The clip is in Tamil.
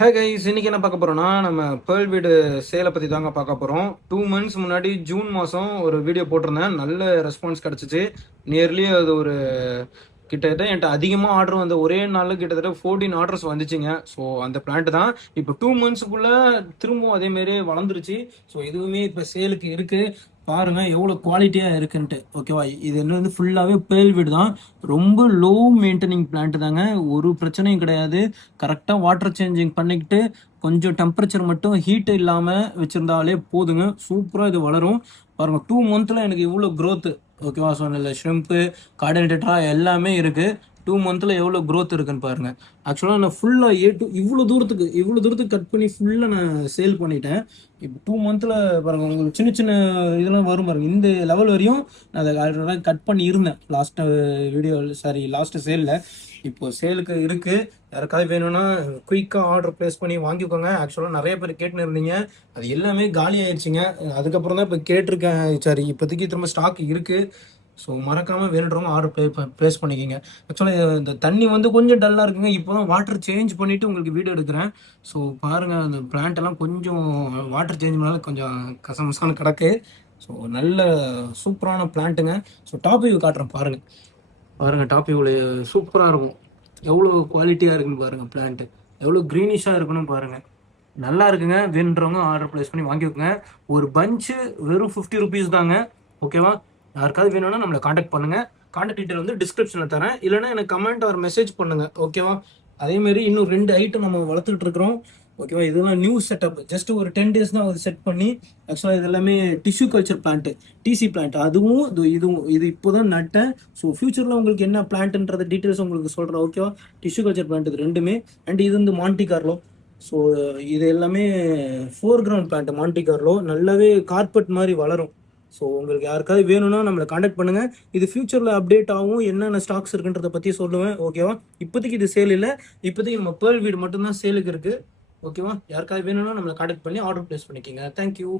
ஹே கைஸ், இன்னைக்கு என்ன பார்க்க போறோம்னா நம்ம பேர்ல் வீடு சேலை பத்தி தாங்க பார்க்க போறோம். 2 months முன்னாடி ஜூன் மாசம் ஒரு வீடியோ போட்டிருந்தேன். நல்ல ரெஸ்பான்ஸ் கிடைச்சிச்சு. நியர்லி அது ஒரு கிட்டத்தட்ட என்கிட்ட அதிகமாக ஆர்டர் வந்த ஒரே நாளில் கிட்டத்தட்ட 14 ஆர்டர்ஸ் வந்துச்சுங்க. ஸோ அந்த பிளான்ட் தான் இப்போ 2 monthsக்குள்ள திரும்பவும் அதே மாதிரி வளர்ந்துருச்சு. ஸோ இதுவுமே இப்போ சேலுக்கு இருக்கு. பாருங்க எவ்வளோ குவாலிட்டியா இருக்குன்ட்டு. ஓகேவா, இது என்ன வந்து ஃபுல்லாகவே பேர்ல் வீடு தான். ரொம்ப லோ மெயின்டெனிங் பிளான்ட் தாங்க. ஒரு பிரச்சனையும் கிடையாது. கரெக்டாக வாட்டர் சேஞ்சிங் பண்ணிக்கிட்டு கொஞ்சம் டெம்பரேச்சர் மட்டும் ஹீட் இல்லாமல் வச்சுருந்தாலே போதுங்க. சூப்பராக இது வளரும். பாருங்க 2 monthல எனக்கு இவ்வளோ growth. ஓகேவா, சொன்ன ஷ்ரிம்ப்பு கார்டன்டேட்டரா எல்லாமே இருக்குது. 2 monthல எவ்வளோ growth இருக்குன்னு பாருங்க. ஆக்சுவலாக நான் ஃபுல்லாக இவ்வளோ தூரத்துக்கு கட் பண்ணி ஃபுல்லாக நான் சேல் பண்ணிட்டேன். இப்போ 2 monthல பாருங்க, உங்களுக்கு சின்ன சின்ன இதெல்லாம் வரும் பாருங்க. இந்த லெவல் வரையும் நான் அதை ஆல்ரெடி கட் பண்ணி இருந்தேன் லாஸ்ட் சேலில். இப்போ சேலுக்கு இருக்கு. யாருக்காவது வேணும்னா குயிக்காக ஆர்டர் ப்ளேஸ் பண்ணி வாங்கிக்கோங்க. ஆக்சுவலாக நிறைய பேர் கேட்டுன்னு இருந்தீங்க, அது எல்லாமே காலி ஆயிடுச்சுங்க. அதுக்கப்புறம் தான் இப்போ கேட்டிருக்கேன். சரி, இப்போதைக்கு திரும்ப ஸ்டாக் இருக்கு. ஸோ மறக்காமல் வேணுன்றவங்க ஆர்டர் ப்ளேஸ் பண்ணிக்கிங்க. ஆக்சுவலாக இந்த தண்ணி வந்து கொஞ்சம் டல்லாக இருக்குங்க. இப்போ தான் வாட்டர் சேஞ்ச் பண்ணிவிட்டு உங்களுக்கு வீடியோ எடுக்கிறேன். ஸோ பாருங்கள், அந்த பிளான்ட் எல்லாம் கொஞ்சம் வாட்டர் சேஞ்ச் பண்ணால கொஞ்சம் கசமசான கிடக்கு. ஸோ நல்ல சூப்பரான பிளான்ட்டுங்க. ஸோ டாப் வியூ காட்டுறேன் பாருங்கள். பாருங்கள் டாப் வியூவில் சூப்பராக இருக்கும். எவ்வளோ குவாலிட்டியாக இருக்குன்னு பாருங்கள். பிளான்ட்டு எவ்வளோ க்ரீனிஷாக இருக்குன்னு பாருங்கள். நல்லா இருக்குங்க. வேணுன்றவங்க ஆர்டர் ப்ளேஸ் பண்ணி வாங்கிக்கோங்க. ஒரு பஞ்சு வெறும் 50 ருபீஸ் தாங்க. ஓகேவா, யாருக்காவது வேணும்னா நம்மளை காண்டாக்ட் பண்ணுங்கள். காண்டாக்ட் டீட்டெயில் வந்து டிஸ்கிரிப்ஷனில் தரேன். இல்லைன்னா எனக்கு கமெண்ட் ஆர் மெசேஜ் பண்ணுங்கள். ஓகேவா, அதேமாரி இன்னும் 2 ஐட்டம் நம்ம வளர்த்துட்டு இருக்கிறோம். ஓகேவா, இதெல்லாம் நியூ செட்டப். ஜஸ்ட் ஒரு 10 days தான் அது செட் பண்ணி. ஆக்சுவலாக இது எல்லாமே tissue culture plant, TC plant. அதுவும் இது இப்போ தான் நட்டேன். ஸோ ஃபியூச்சரில் உங்களுக்கு என்ன பிளான்ட்ன்றத டீட்டெயில்ஸ் உங்களுக்கு சொல்கிறேன். ஓகேவா, டிஷ்யூ கல்ச்சர் பிளான்ட் இது ரெண்டுமே. அண்ட் இது வந்து மாண்டி கார்லோ. ஸோ இது எல்லாமே four ground plant. Mandi Carlo நல்லாவே கார்பெட் மாதிரி வளரும். ஸோ உங்களுக்கு யாருக்காவது வேணும்னா நம்மளை காண்டாக்ட் பண்ணுங்கள். இது ஃபியூச்சரில் அப்டேட் ஆகும். என்னென்ன ஸ்டாக்ஸ் இருக்குன்றத பற்றி சொல்லுவேன். ஓகேவா, இப்போதைக்கு இது சேல் இல்லை. இப்போதைக்கு நம்ம பேர்ல் வீடு மட்டும்தான் சேலுக்கு இருக்குது. ஓகேவா, யாருக்காவது வேணும்னா நம்மளை காண்டாக்ட் பண்ணி ஆர்டர் ப்ளேஸ் பண்ணிக்கிங்க. தேங்க்யூ.